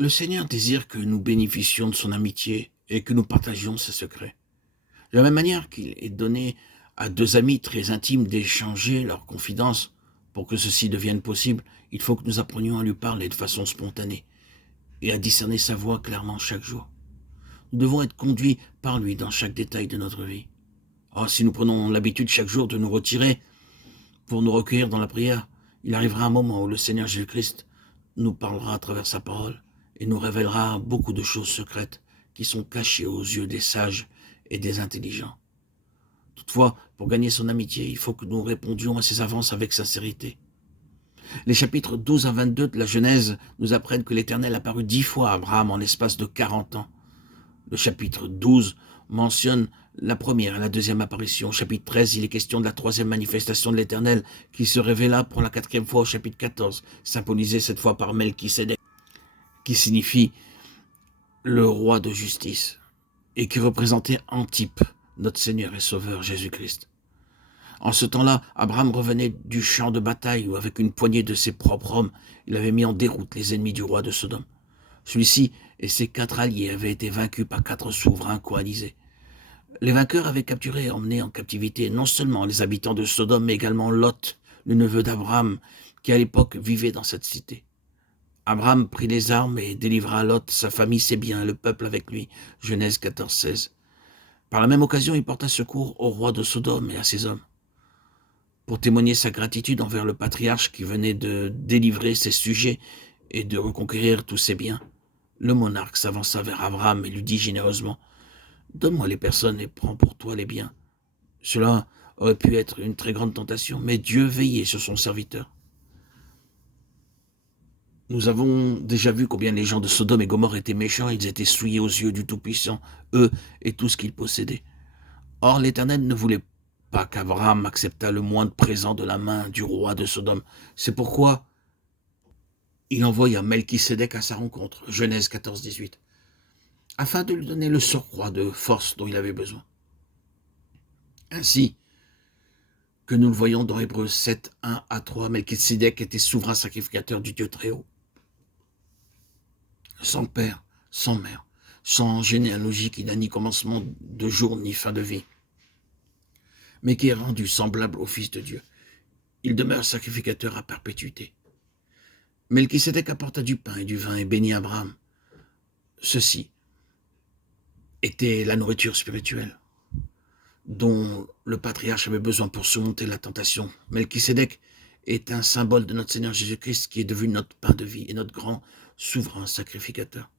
Le Seigneur désire que nous bénéficions de son amitié et que nous partagions ses secrets. De la même manière qu'il est donné à deux amis très intimes d'échanger leurs confidences pour que ceci devienne possible, il faut que nous apprenions à lui parler de façon spontanée et à discerner sa voix clairement chaque jour. Nous devons être conduits par lui dans chaque détail de notre vie. Or, si nous prenons l'habitude chaque jour de nous retirer pour nous recueillir dans la prière, il arrivera un moment où le Seigneur Jésus-Christ nous parlera à travers sa parole et nous révélera beaucoup de choses secrètes qui sont cachées aux yeux des sages et des intelligents. Toutefois, pour gagner son amitié, il faut que nous répondions à ses avances avec sincérité. Les chapitres 12 à 22 de la Genèse nous apprennent que l'Éternel apparut 10 fois à Abraham en l'espace de 40 ans. Le chapitre 12 mentionne la première et la deuxième apparition. Au chapitre 13, il est question de la troisième manifestation de l'Éternel qui se révéla pour la quatrième fois au chapitre 14, symbolisé cette fois par Melchisédek, qui signifie le roi de justice et qui représentait Antipe, notre Seigneur et Sauveur Jésus-Christ. En ce temps-là, Abraham revenait du champ de bataille où, avec une poignée de ses propres hommes, il avait mis en déroute les ennemis du roi de Sodome. Celui-ci et ses 4 alliés avaient été vaincus par 4 souverains coalisés. Les vainqueurs avaient capturé et emmené en captivité non seulement les habitants de Sodome, mais également Lot, le neveu d'Abraham, qui à l'époque vivait dans cette cité. Abraham prit les armes et délivra Lot, sa famille, ses biens, le peuple avec lui. Genèse 14, 16. Par la même occasion, il porta secours au roi de Sodome et à ses hommes. Pour témoigner sa gratitude envers le patriarche qui venait de délivrer ses sujets et de reconquérir tous ses biens, le monarque s'avança vers Abraham et lui dit généreusement « Donne-moi les personnes et prends pour toi les biens. » Cela aurait pu être une très grande tentation, mais Dieu veillait sur son serviteur. Nous avons déjà vu combien les gens de Sodome et Gomorrhe étaient méchants, ils étaient souillés aux yeux du Tout-Puissant, eux et tout ce qu'ils possédaient. Or, l'Éternel ne voulait pas qu'Abraham acceptât le moindre présent de la main du roi de Sodome. C'est pourquoi il envoya Melchisédek à sa rencontre, Genèse 14, 18, afin de lui donner le surcroît de force dont il avait besoin. Ainsi que nous le voyons dans Hébreux 7, 1 à 3, Melchisédek était souverain sacrificateur du Dieu Très-Haut. Sans père, sans mère, sans généalogie qui n'a ni commencement de jour ni fin de vie, mais qui est rendu semblable au Fils de Dieu. Il demeure sacrificateur à perpétuité. Melchisédek apporta du pain et du vin et bénit Abraham. Ceci était la nourriture spirituelle dont le patriarche avait besoin pour surmonter la tentation. Melchisédek est un symbole de notre Seigneur Jésus-Christ qui est devenu notre pain de vie et notre grand souverain sacrificateur.